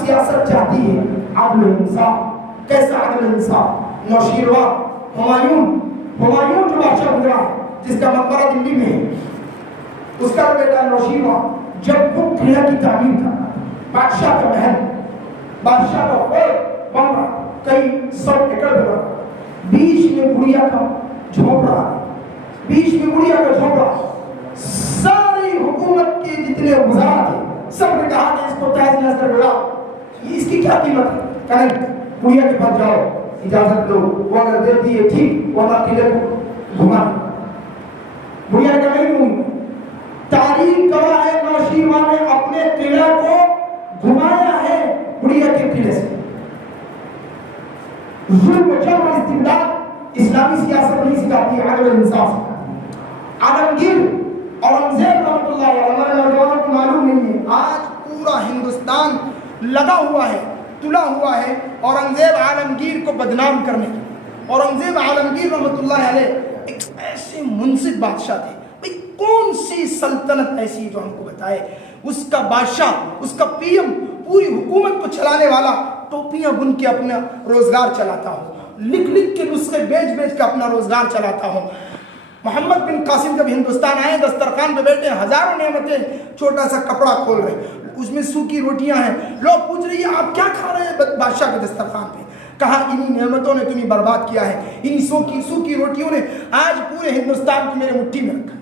سیاست چاہتی ہے عدل و انصاف. کیسا عدل و انصاف؟ نوشیروان ہمایوں جو بادشاہ گزرا ہے جس کا مقبرہ دلی میں ہے، اس کا بیٹا نوشیروان جب وہ قلعہ کی تعمیر کر رہا تھا، بادشاہ کا محل، بادشاہ کا فوج بن رہا، کئی 100 ایکڑ بن رہا، بیچ میں بڑھیا کا جھونپڑا ہے، بیچ میں بڑھیا کا جھونپڑا. ساری حکومت کے جتنے وزراء تھے سب نے کہا کہ اس کو تیز نظر بڑھاؤ، اس کی کیا قیمت ہے؟ کہیں بڑھیا کے پاس جاؤ، اجازت دو، وہ اگر دیتی ہے ٹھیک، ورنہ قلعے کو گھما. بڑھیا کا نہیں ہوں. تاریخ گواہ ہے نوشیروان نے اپنے قلعہ کو گھمایا ہے بڑھیا کے قلعے سے. ظلم و جبر و استبداد اسلامی سیاست نہیں سکھاتی، عدل و انصاف سکھاتی. عالمگیر اورنگزیب رحمۃ اللہ علیہ، ہمارے نوجوانوں کو معلوم نہیں ہے، آج پورا ہندوستان لگا ہوا ہے، تلا ہوا ہے اورنگزیب عالمگیر کو بدنام کرنے کے لیے. اورنگزیب عالمگیر رحمۃ اللہ علیہ ایک ایسے منصف بادشاہ تھے. بھئی کون سی سلطنت ایسی جو ہم کو بتائے اس کا بادشاہ، اس کا پی ایم پوری حکومت کو چلانے والا ٹوپیاں بن کے اپنا روزگار چلاتا ہو، لکھ لکھ کے نسخے بیچ بیچ کے اپنا روزگار چلاتا ہو. محمد بن قاسم جب ہندوستان آئے، دسترخوان پہ بیٹھے، ہزاروں نعمتیں، چھوٹا سا کپڑا کھول رہے، اس میں سوکھی روٹیاں ہیں. لوگ پوچھ رہے ہیں آپ کیا کھا رہے ہیں بادشاہ کے دسترخوان پہ؟ کہا انہی نعمتوں نے تمہیں برباد کیا ہے، انہی سوکھی روٹیوں نے آج پورے ہندوستان کو میرے مٹھی میں رکھا.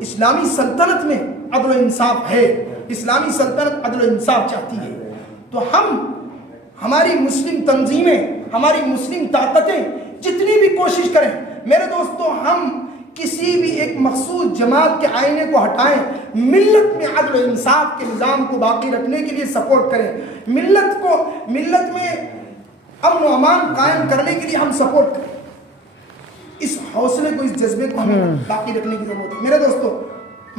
اسلامی سلطنت میں عدل و انصاف ہے، اسلامی سلطنت عدل و انصاف چاہتی ہے. تو ہماری مسلم تنظیمیں، ہماری مسلم طاقتیں جتنی بھی کوشش کریں، میرے دوستو، ہم کسی بھی ایک مخصوص جماعت کے آئینے کو ہٹائیں، ملت میں عدل و انصاف کے نظام کو باقی رکھنے کے لیے سپورٹ کریں، ملت میں امن و امان قائم کرنے کے لیے ہم سپورٹ کریں. اس حوصلے کو، اس جذبے کو ہمیں باقی رکھنے کی ضرورت ہے. میرے دوستو،